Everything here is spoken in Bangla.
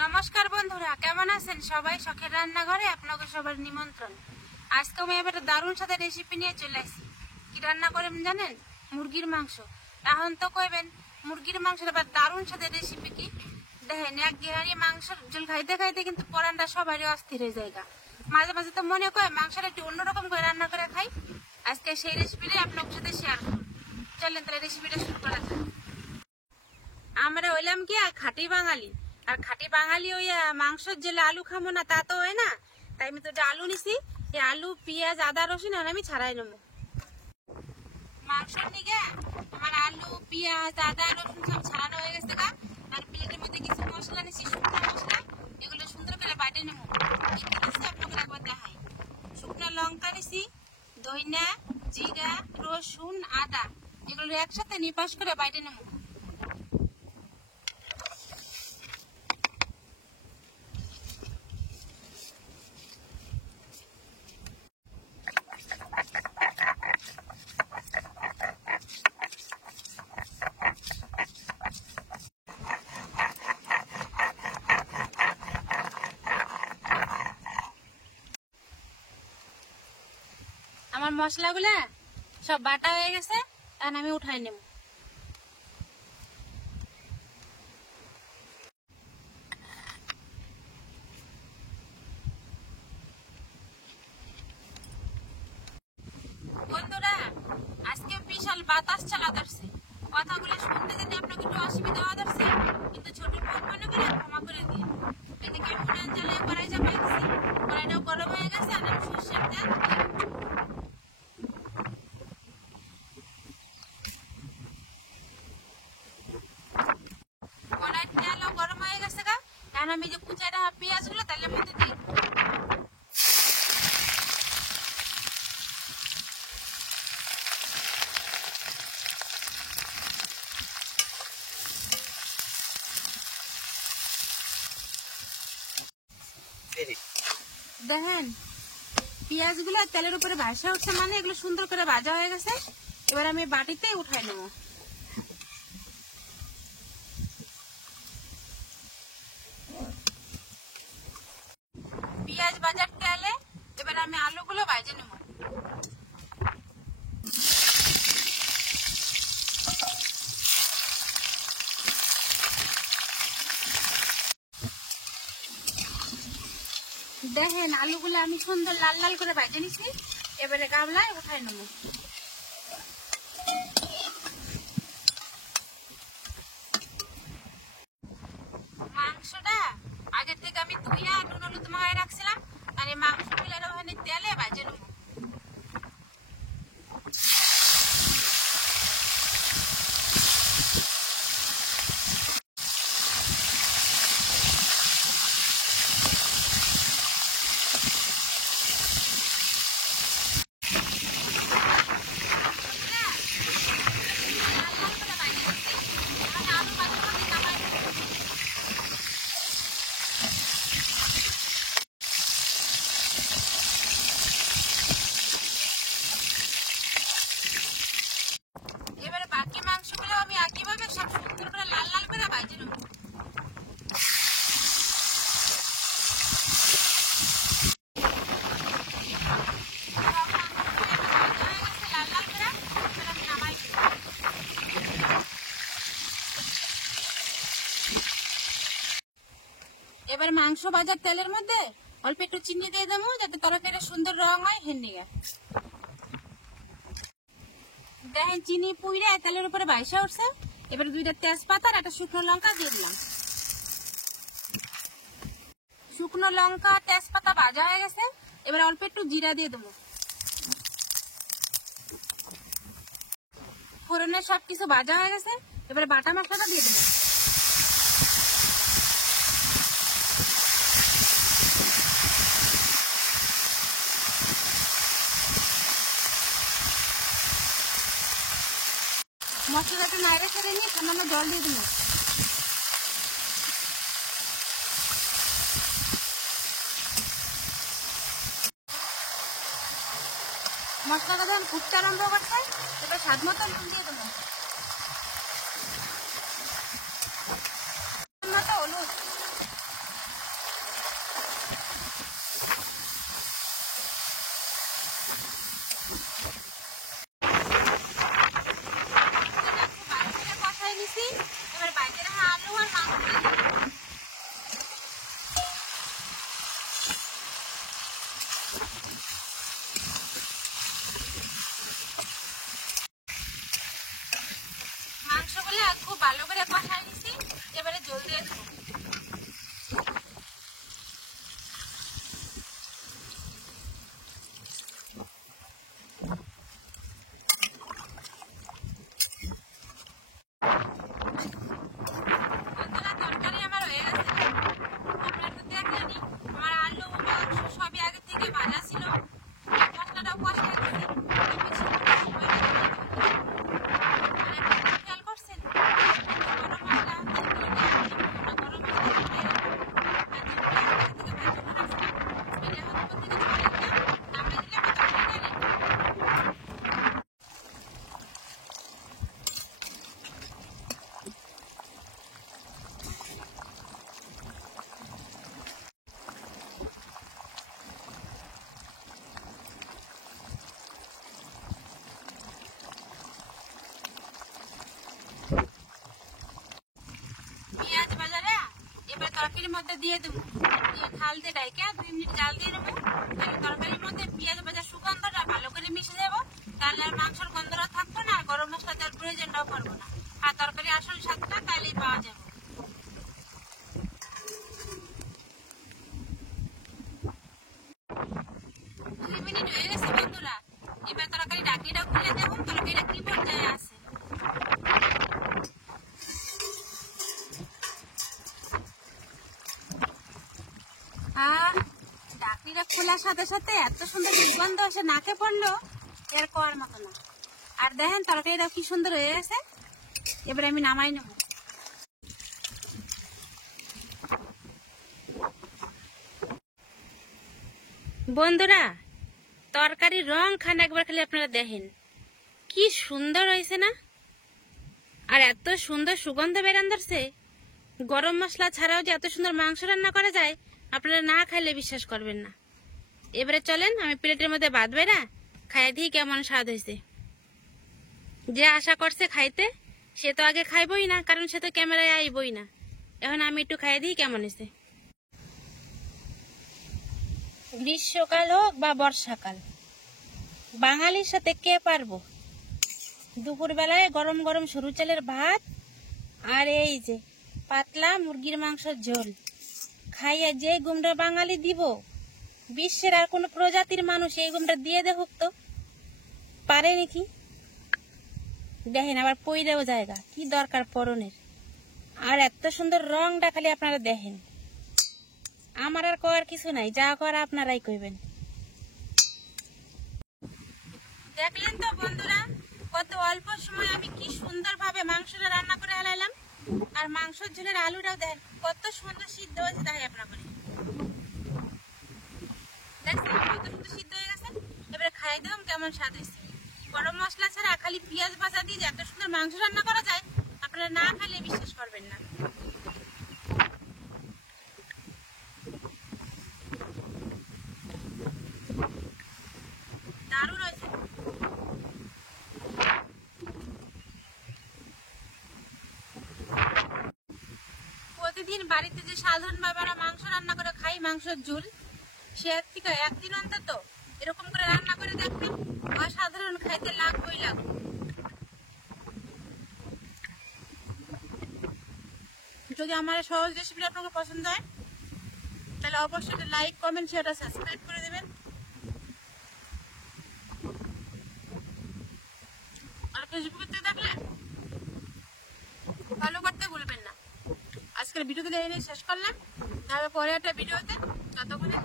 নমস্কার বন্ধুরা, কেমন আছেন সবাই? শখের রান্নাঘরে আপনাকে সবার নিমন্ত্রণ। আজকে আমি এবার দারুণ সাথে রেসিপি নিয়ে চলে আসি। কি রান্না করেন জানেন? মুরগির মাংস। এখন তো কইবেন মুরগির মাংসের আবার দারুণ সাথে রেসিপি কি? দেখেন, এক গিহারি মাংসের ঝোল খাইতে খাইতে কিন্তু পরানটা সবারই অস্থির হয়ে যায়। মাঝে মাঝে তো মনে করে মাংসটা একটু অন্যরকম করে রান্না করে খাই। আজকে সেই রেসিপিটাই আপনাদের সাথে শেয়ার করব। চলেন তাহলে রেসিপিটা শুরু করা যাক। আমরা হইলাম কি খাঁটি বাঙালি, আর খাঁটি বাঙালি ওই মাংসের জেলে আলু খাবো না তা তো হয় না। তাই আমি তো আলু নিছি, এই আলু পেঁয়াজ আদা রসুন আর আমি ছাড়াই নেবো। মাংসের দিকে আমার আলু পেঁয়াজ আদা রসুন সব ছাড়ানো হয়ে গেছে গা। আর প্লেটের মধ্যে কিছু মশলা নিছি, শুকনো মশলা, এগুলো সুন্দর করে বাটে নেবো। আপনাকে একবার দেখাই। শুকনো লঙ্কা নিছি, ধনিয়া জিরা রসুন আদা, এগুলো একসাথে নিপাস করে বাটে নেবো। আমার মশলাগুলা সব বাটা হয়ে গেছে, এখন আমি উঠাই নেব। বন্ধুরা, আজকে বিশাল বাতাস চালা ধরছে, কথাগুলো শুনতে যদি আপনাকে একটু অসুবিধা হওয়া ধরছে, কিন্তু ছোট বোন মনে করে ক্ষমা করে দিন। এদিকে ফুটান জ্বালিয়ে কড়াই চাপাই দিচ্ছি, কড়াইটাও গরম হয়ে গেছে, আর আমি সর্ষের তেল কড়াই তেলও গরম হয়ে গেছে গা। এখন আমি যে কুচাটা পেঁয়াজ গুলো তেলের মধ্যে দিয়ে দেখেন, পেঁয়াজ গুলো তেলের উপরে ভাসা উঠছে, মানে এগুলো সুন্দর করে ভাজা হয়ে গেছে। এবার আমি বাটিতে উঠাই নেব। পেঁয়াজ ভাজার তেলে এবার আমি আলুগুলো ভাজে নেব। দেখেন, আলুগুলো আমি সুন্দর লাল লাল করে ভেজে নিছি। এবারে গামলায় উঠাই নেব। মাংসটা আগের থেকে আমি ধুইয়া নুন হলুদ মাখায় রাখছিলাম, আর এই মাংসগুলো ওখানে তেলে ভেজে নেব। এবারে বাকি মাংসগুলো আমি একইভাবে সব সুন্দর করে লাল লাল করে ভেজে নেব। এবার মাংস ভাজার তেলের মধ্যে অল্প একটু চিনি দিয়ে দেবো, যাতে তরকারিটা সুন্দর রং হয়। হেন্ডিগা দেখেন, চিনি পুইরে তেলের উপরে ভাইসা উঠছে। এবার 2টা তেজপাতা আর একটা শুকনো লঙ্কা দিয়ে দিলাম। শুকনো লঙ্কা তেজপাতা ভাজা হয়ে গেছে, এবার অল্প একটু জিরা দিয়ে দেবো। ফোড়নের সবকিছু ভাজা হয়ে গেছে, এবারে বাটা মশলাটা দিয়ে দেবো। মশলাটা নাইড়ে ছেড়ে নিয়ে সামান্য জল দিয়ে দিলাম। মশলাটা যখন ফুটতে আরম্ভ করছে, এবার স্বাদ মতো নুন দিয়ে দেবো, মতো হলুদ, তরকারির মধ্যে দিয়ে দেবো, দিয়ে খাল দিয়ে ডাইকে 2 মিনিট জাল দিয়ে নেবো। তাহলে তরকারির মধ্যে পেঁয়াজ ভাজা সুগন্ধটা ভালো করে মিশে যাবো, তাহলে আর মাংসের গন্ধটা থাকবো না, আর গরম মশলা দেওয়ার প্রয়োজনটাও পড়বো না, আর তরকারি আসল স্বাদটা তাইলেই পাওয়া যাবে। 2 মিনিট হয়ে গেছে বন্ধুরা, এবার তরকারি ঢাকনিটা খুলে দেখুন তরকারিটা কি পর্যায়ে আছে। ঢাকনিটা খোলার সাথে সাথে এত সুন্দর সুগন্ধ এসে নাকে পড়লো, এর কোয়ার মতো না। আর দেখেন তরকারিটা কি সুন্দর হয়ে গেছে, এবার আমি নামাই নেব। বন্ধুরা, তরকারির রং খান একবার খালি আপনারা দেখেন, কি সুন্দর হয়েছে না? আর এত সুন্দর সুগন্ধ বেরান ধরছে। গরম মশলা ছাড়াও যে এত সুন্দর মাংস রান্না করা যায়, আপনারা না খাইলে বিশ্বাস করবেন না। এবারে চলেন আমি প্লেটের মধ্যে বাঁধবে না, খাইয়ে দিই কেমন স্বাদ হয়েছে। যে আশা করছে খাইতে, সে তো আগে খাইবই না, কারণ সে তো ক্যামেরায় আইবই না। এখন আমি একটু খাইয়ে দিই কেমন হয়েছে। গ্রীষ্মকাল হোক বা বর্ষাকাল, বাঙালির সাথে কে পারবো? দুপুর বেলায় গরম গরম সরু চালের ভাত, আর এই যে পাতলা মুরগির মাংসের ঝোল খাইয়া যে গুমটা বাঙালি দিব, বিশ্বের আর কোন প্রজাতির মানুষ এই গুমটা দিয়ে দেখুক তো পারে নাকি? দেখেন আবার পইরেও জায়গা, কি দরকার পরনের। আর এত সুন্দর রংটা খালি আপনারা দেখেন। আমার আর করার কিছু নাই, যা করা আপনারাই কইবেন। দেখলেন তো বন্ধুরা, কত অল্প সময় আমি কি সুন্দর ভাবে মাংসটা রান্না করে আনাইলাম। আর মাংসের ঝোলের আলুটাও দেন কত সুন্দর সিদ্ধ হয়েছে, তাই আপনাকে দেখছেন কত সুন্দর সিদ্ধ হয়ে গেছে। এবারে খাই দিলাম কেমন স্বাদ হয়েছে। গরম মশলা ছাড়া খালি পেঁয়াজ ভাজা দিয়ে যে এত সুন্দর মাংস রান্না করা যায়, আপনারা না খাইলে বিশ্বাস করবেন না। দারুণ হয়েছে। প্রতিদিন বাড়িতে যে সাধারণভাবে আমরা মাংস রান্না করে খাই, মাংসের ঝোল, সে থেকে একদিন অন্তত এরকম করে রান্না করে দেখবেন, অসাধারণ খাইতে লাগবেই লাগবে। যদি আমার সহজ রেসিপিটা আপনাকে পছন্দ হয়, তাহলে অবশ্যই লাইক কমেন্ট শেয়ার সাবস্ক্রাইব করে দেবেন। আর ফেসবুকে দেখলে ফলো করতে ভুলবেন না। আজকের ভিডিওতে এনে শেষ করলাম, তারপরে একটা ভিডিওতে, ততক্ষণে